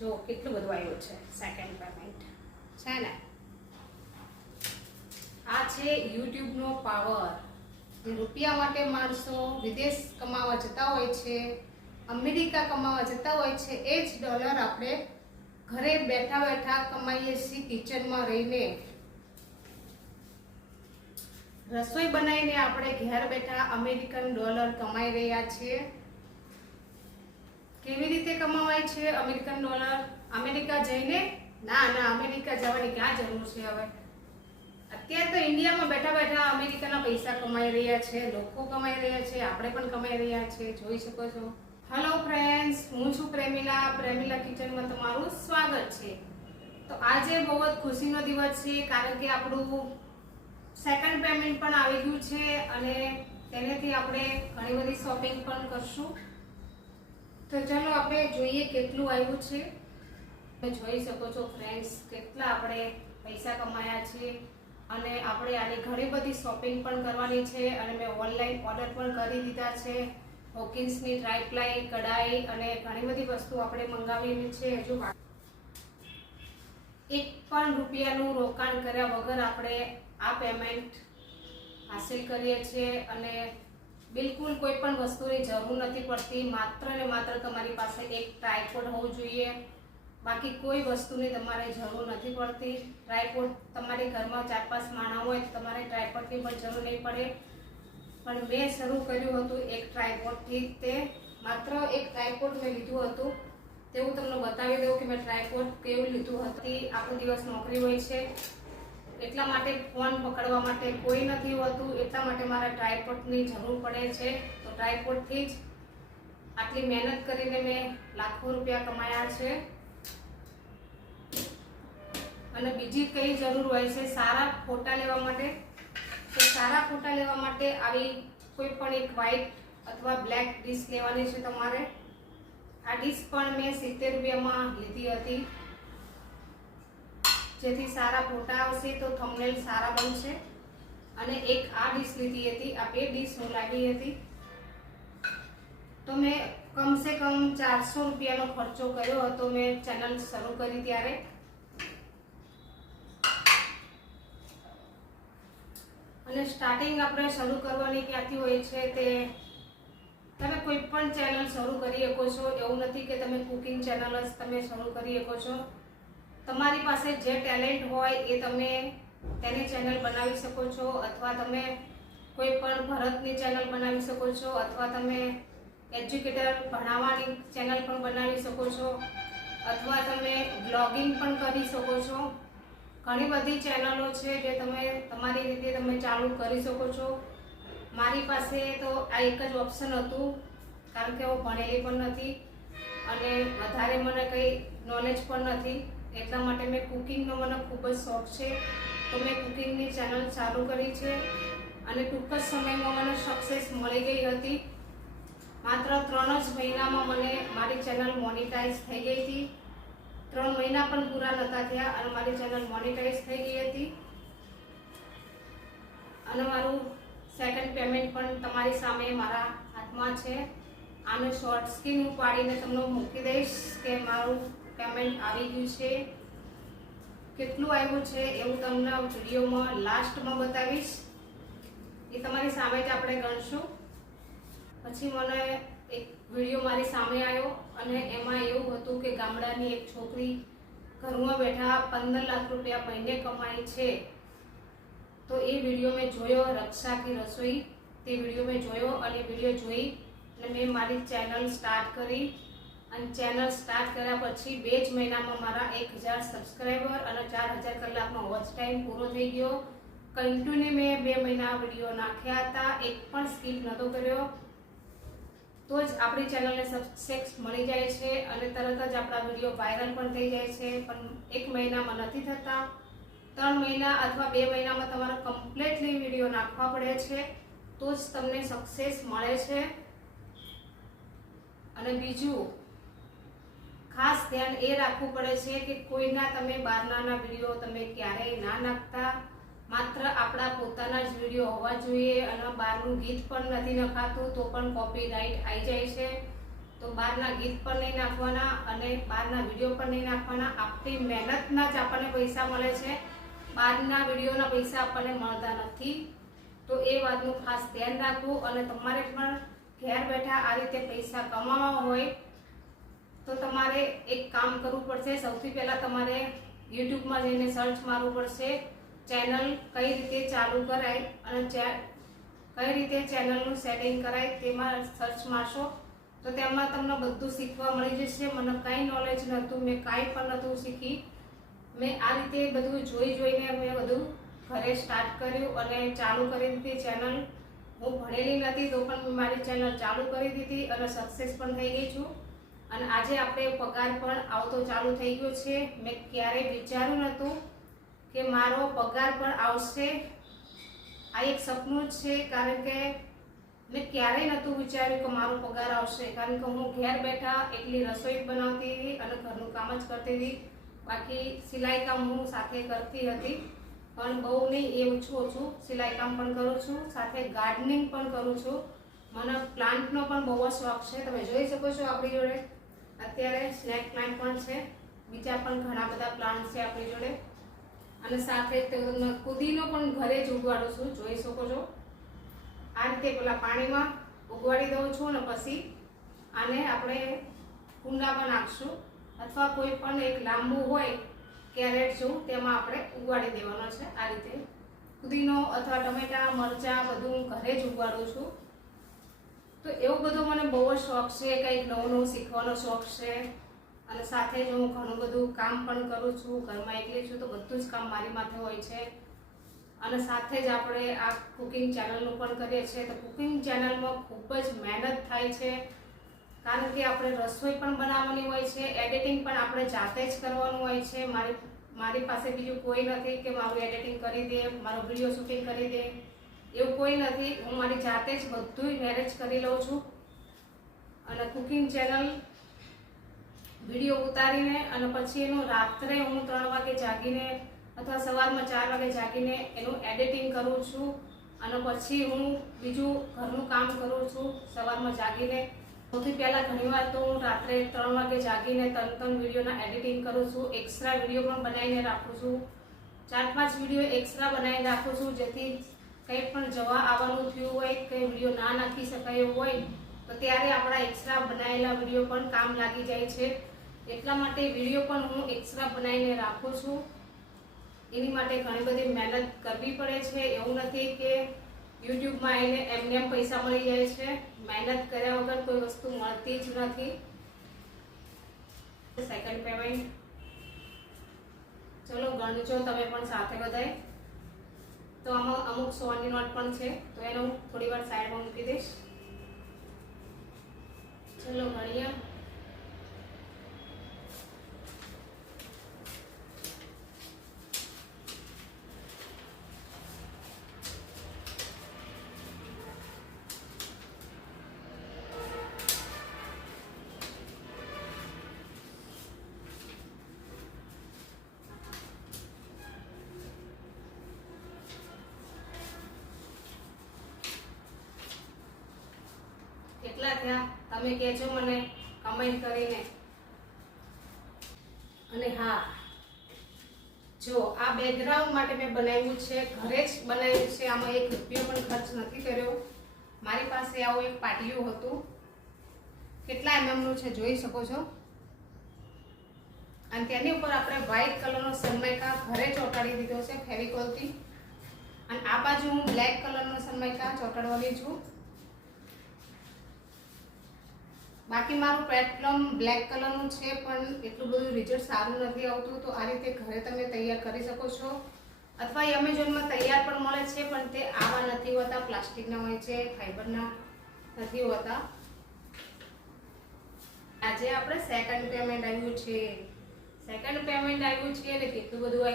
જો કેટલું બધું આવ્યું છે સેકન્ડ પેમેન્ટ છે ને આ છે યુટ્યુબનો પાવર જે રૂપિયા માટે માણસો વિદેશ કમાવા જતા હોય છે, અમેરિકા કમાવા જતા હોય છે, એ જ ડોલર આપણે ઘરે બેઠા બેઠા કમાઈએ છીએ કિચનમાં રહીને. રસોઈ બનાવીને આપણે ઘેર બેઠા અમેરિકન ડોલર કમાઈ રહ્યા છીએ. કેવી રીતે કમાવાય છે અમેરિકન ડોલર? અમેરિકા જઈને? ના ના, અમેરિકા જવાની ક્યાં જરૂર છે હવે? અત્યારે તો ઇન્ડિયામાં બેઠા બેઠા અમેરિકાના પૈસા કમાઈ રહ્યા છે, લોકો કમાઈ રહ્યા છે, આપણે પણ કમાઈ રહ્યા છે, જોઈ શકો છો. હેલો ફ્રેન્ડ્સ હું છું પ્રેમિલા. પ્રેમિલા કિચનમાં તમારું સ્વાગત છે. તો આજે બહુ જ ખુશીનો દિવસ છે, કારણ કે આપણું સેકન્ડ પેમેન્ટ પણ આવી ગયું છે અને તેનેથી આપણે ઘણી બધી શોપિંગ પણ કરશું. તો ચાલો આપણે જોઈએ કેટલું આવ્યું છે. તમે જોઈ શકો છો ફ્રેન્ડ્સ કેટલા આપણે પૈસા કમાયા છે અને આપણે આની ઘણી બધી શોપિંગ પણ કરવાની છે અને મેં ઓનલાઈન ઓર્ડર પણ કરી દીધા છે. હોકિન્સની ટ્રાયપ્લાય કઢાઈ અને ઘણી બધી વસ્તુ આપણે મંગાવેલી છે હજુ એક પણ રૂપિયાનું રોકાણ કર્યા વગર આપણે આ પેમેન્ટ હાસિલ કરીએ છીએ અને બિલકુલ કોઈ પણ વસ્તુની જરૂર નથી પડતી. માત્ર ને માત્ર તમારી પાસે એક ટ્રાયપોડ હોવું જોઈએ. બાકી કોઈ વસ્તુની તમારે જરૂર નથી પડતી. ટ્રાયપોડ તમારી ઘરમાં ચાર પાંચ માણા હોય તો તમારે ટ્રાયપોડની પણ જરૂર નહીં પડે. પણ મેં શરૂ કર્યું હતું એક ટ્રાયપોડથી તે. માત્ર એક ટ્રાયપોડ મેં લીધું હતું. તે હું તમને બતાવી દઉં કે મેં ટ્રાયપોડ કેવું લીધું હતું. આખો દિવસ નોકરી હોય છે. એટલા માટે ફોન પકડવા માટે કોઈ નથી હોતું, એટલા માટે મારા ટ્રાયપોર્ટની જરૂર પડે છે. તો ટ્રાયપોર્ટથી જ આટલી મહેનત કરીને મેં લાખો રૂપિયા કમાયા છે. અને બીજી કઈ જરૂર હોય છે? સારા ફોટા લેવા માટે? તો સારા ફોટા લેવા માટે આવી કોઈ પણ એક વ્હાઈટ અથવા બ્લેક ડીશ લેવાની છે તમારે. આ ડીશ પણ મેં સિત્તેર રૂપિયામાં લીધી હતી. જેથી સારા ફોટા આવશે તો થમનેલ સારા બનશે. અને એક આ ડીશ લીધી હતી, આ બે ડીશ હું લાવી હતી. તો મેં કમસે કમ ચારસો રૂપિયાનો ખર્ચો કર્યો હતો, મેં ચેનલ શરૂ કરી ત્યારે. અને સ્ટાર્ટિંગ આપણે શરૂ કરવાની ક્યાંથી હોય છે તે તમે કોઈ પણ ચેનલ શરૂ કરી શકો છો. એવું નથી કે તમે કુકિંગ ચેનલ જ તમે શરૂ કરી શકો છો. તમારી પાસે જે ટેલેન્ટ હોય એ તમે તેની ચેનલ બનાવી શકો છો અથવા તમે કોઈ પણ ભરતની ચેનલ બનાવી શકો છો અથવા તમે એજ્યુકેટર ભણાવવાની ચેનલ પણ બનાવી શકો છો અથવા તમે બ્લોગિંગ પણ કરી શકો છો. ઘણી બધી ચેનલો છે જે તમે તમારી રીતે તમે ચાલુ કરી શકો છો. મારી પાસે તો આ એક જ ઓપ્શન હતું, કારણ કે હું ભણેલી પણ નથી અને વધારે મને કંઈ નોલેજ પણ નથી. એટલા માટે મેં કુકિંગનો મને ખૂબ જ શોખ છે. તો મેં કુકિંગની ચેનલ ચાલુ કરી છે અને ટૂંક જ સમયમાં મને સક્સેસ મળી ગઈ હતી. માત્ર ત્રણ જ મહિનામાં મને મારી ચેનલ મોનિટાઈઝ થઈ ગઈ હતી. ત્રણ મહિના પણ પૂરા નહોતા થયા અને મારી ચેનલ મોનિટાઈઝ થઈ ગઈ હતી. અને મારું સેકન્ડ પેમેન્ટ પણ તમારી સામે મારા હાથમાં છે. આનો શોર્ટ સ્ક્રીન હું પાડીને તમને મૂકી દઈશ કે મારું પેમેન્ટ આવી ગયું છે. કેટલું આવ્યું છે એવું તમને વિડીયોમાં લાસ્ટમાં બતાવીશ. એ તમારી સામે જ આપણે ગણશું. પછી મને એક વીડિયો મારી સામે આવ્યો અને એમાં એવું હતું કે ગામડાની એક છોકરી ઘરમાં બેઠા પંદર લાખ રૂપિયા મહિને કમાય છે. તો એ વીડિયો મેં જોયો, રક્ષા કી રસોઈ. તે વીડિયો મેં જોયો અને વીડિયો જોઈ અને મેં મારી ચેનલ સ્ટાર્ટ કરી. અને ચેનલ સ્ટાર્ટ કર્યા પછી બે જ મહિનામાં મારા એક હજાર સબસ્ક્રાઈબર અને ચાર હજાર કલાકનો વોચ ટાઈમ પૂરો થઈ ગયો. કન્ટિન્યુ મેં બે મહિના વીડિયો નાખ્યા હતા. એક પણ સ્કીપ નહોતો કર્યો. તો જ આપણી ચેનલને સક્સેસ મળી જાય છે અને તરત જ આપણા વીડિયો વાયરલ પણ થઈ જાય છે. પણ એક મહિનામાં નથી થતા. ત્રણ મહિના અથવા બે મહિનામાં તમારે કમ્પ્લીટલી વીડિયો નાખવા પડે છે. તો જ તમને સક્સેસ મળે છે. અને બીજું ખાસ ધ્યાન એ રાખવું પડે છે કે કોઈના તમે બહારનાના વીડિયો તમે ક્યારેય ના નાખતા. માત્ર આપણા પોતાના જ વીડિયો હોવા જોઈએ અને બહારનું ગીત પણ નથી નખાતું તો પણ કોપી રાઈટ આવી જાય છે. તો બહારના ગીત પણ નહીં નાખવાના અને બહારના વીડિયો પણ નહીં નાખવાના. આપણી મહેનતના જ આપણને પૈસા મળે છે. બહારના વિડીયોના પૈસા આપણને મળતા નથી. તો એ વાતનું ખાસ ધ્યાન રાખવું અને તમારે પણ ઘેર બેઠા આ રીતે પૈસા કમાવા હોય તો તમારે એક કામ કરવું પડશે. સૌથી પહેલાં તમારે યુટ્યુબમાં જઈને સર્ચ મારવું પડશે ચેનલ કઈ રીતે ચાલુ કરાય અને કઈ રીતે ચેનલનું સેટિંગ કરાય તેમાં સર્ચ મારશો. તો તેમાં તમને બધું શીખવા મળી જશે. મને કાંઈ નોલેજ નહોતું, મેં કાંઈ પણ નહોતું શીખી. મેં આ રીતે બધું જોઈ જોઈને મેં બધું ઘરે સ્ટાર્ટ કર્યું અને ચાલુ કરી દીધી ચેનલ હું ભણેલી નથી તો પણ મારી ચેનલ ચાલુ કરી દીધી અને સક્સેસ પણ થઈ ગઈ છું. અને આજે આપણે પગાર પણ આવતો ચાલુ થઈ ગયો છે. મેં ક્યારેય વિચાર્યું નહોતું કે મારો પગાર પણ આવશે. આ એક સપનું છે, કારણ કે મેં ક્યારેય નહોતું વિચાર્યું કે મારો પગાર આવશે. કારણ કે હું ઘેર બેઠા એટલી રસોઈ બનાવતી હતી અને ઘરનું કામ જ કરતી હતી. બાકી સિલાઈ કામ હું સાથે કરતી હતી. પણ બહુ નહીં, એ ઓછું ઓછું સિલાઈ કામ પણ કરું છું. સાથે ગાર્ડનિંગ પણ કરું છું. મને પ્લાન્ટનો પણ બહુ જ શોખ છે. તમે જોઈ શકો છો આપણી જોડે. અત્યારે સ્નેક પ્લાન્ટ પણ છે. બીજા પણ ઘણા બધા પ્લાન્ટ છે આપણી જોડે. અને સાથે કુદીનો પણ ઘરે જ ઉગાડું છું, જોઈ શકો છો. આ રીતે પેલા પાણીમાં ઉગાડી દઉં છું અને પછી આને આપણે કુંડા પણ નાખશું. અથવા કોઈ પણ એક લાંબુ હોય કેરેટ જેવું તેમાં આપણે ઉગાડી દેવાનો છે આ રીતે. કુદીનો અથવા ટમેટા, મરચાં બધું હું ઘરે જ ઉગાડું છું. તો એવું બધું મને બહુ જ શોખ છે, કંઈક નવું નવું શીખવાનો શોખ છે. અને સાથે જ હું ઘણું બધું કામ પણ કરું છું, ઘરમાં એકલી છું તો બધું જ કામ મારી માથે હોય છે. અને સાથે જ આપણે આ કુકિંગ ચેનલનું પણ કરીએ છીએ. તો કુકિંગ ચેનલમાં ખૂબ જ મહેનત થાય છે. કારણ કે આપણે રસોઈ પણ બનાવવાની હોય છે, એડિટિંગ પણ આપણે જાતે જ કરવાનું હોય છે. મારી મારી પાસે બીજું કોઈ નથી કે મારું એડિટિંગ કરી દે, મારો વીડિયો શૂટિંગ કરી દે. એવું કોઈ નથી. હું મારી જાતે જ બધું મેરેજ કરી લઉં છું. અને કુકિંગ ચેનલ વીડિયો ઉતારીને અને પછી એનું રાત્રે હું ત્રણ વાગે જાગીને અથવા સવારમાં ચાર વાગે જાગીને એનું એડિટિંગ કરું છું. અને પછી હું બીજું ઘરનું કામ કરું છું. સવારમાં જાગીને સૌથી પહેલાં ઘણીવાર તો હું રાત્રે ત્રણ વાગે જાગીને ત્રણ ત્રણ વિડીયોના એડિટિંગ કરું છું. એક્સ્ટ્રા વીડિયો પણ બનાવીને રાખું છું. ચાર પાંચ વીડિયો એક્સ્ટ્રા બનાવીને રાખું છું જેથી કંઈ પણ જવા આવવાનું થયું હોય, કંઈ વીડિયો ના નાખી શકાય હોય, તો ત્યારે આપણા એક્સ્ટ્રા બનાવેલા વીડિયો પણ કામ લાગી જાય છે. એટલા માટે વીડિયો પણ હું એક્સ્ટ્રા બનાવીને રાખું છું. એની માટે ઘણી બધી મહેનત કરવી પડે છે. એવું નથી કે યુટ્યુબમાં એને એમને એમ પૈસા મળી જાય છે. મહેનત કર્યા વગર કોઈ વસ્તુ મળતી જ નથી. સેકન્ડ પેમેન્ટ ચલો ગણજો તમે પણ સાથે બધાય. તો આમાં અમુક સોની નોટ પણ છે. તો એનો થોડી વાર સાઈડમાં મૂકી દઈશ. ચલો ગણીએ કેટલા થયા? તમે કહેજો મને કમેન્ટ કરીને. અને હા, જો, આ બેકગ્રાઉન્ડ માટે મેં બનાવ્યું છે, ઘરે જ બનાવ્યું છે, આમાં એક રૂપિયો પણ ખર્ચ નથી કર્યો. મારી પાસે આવું એક પાટિયું હતું. કેટલા એમએમનું છે જોઈ શકો છો? અને તેની ઉપર આપણે વ્હાઇટ કલરનો સનમાઇકા ઘરે ચોંટાડી દીધો છે ફેવિકોલથી અને આ બાજુ હું બ્લેક કલરનો સનમાઇકા ચોંટાડવાની છું. બાકી મારું પ્લેટફોર્મ બ્લેક કલરનું છે, પણ એટલું બધું રિઝલ્ટ સારું નથી આવતું, તો આ રીતે ઘરે તમે તૈયાર કરી શકો છો. અથવા એમેઝોનમાં તૈયાર પણ મળે છે, પણ તે આવા નથી હોતા. પ્લાસ્ટિકના હોય છે, ફાઈબરના નથી હોતા. આજે આપણે સેકન્ડ પેમેન્ટ આવ્યું છે. સેકન્ડ પેમેન્ટ આવ્યું છે અને કેટલું બધું આવ્યું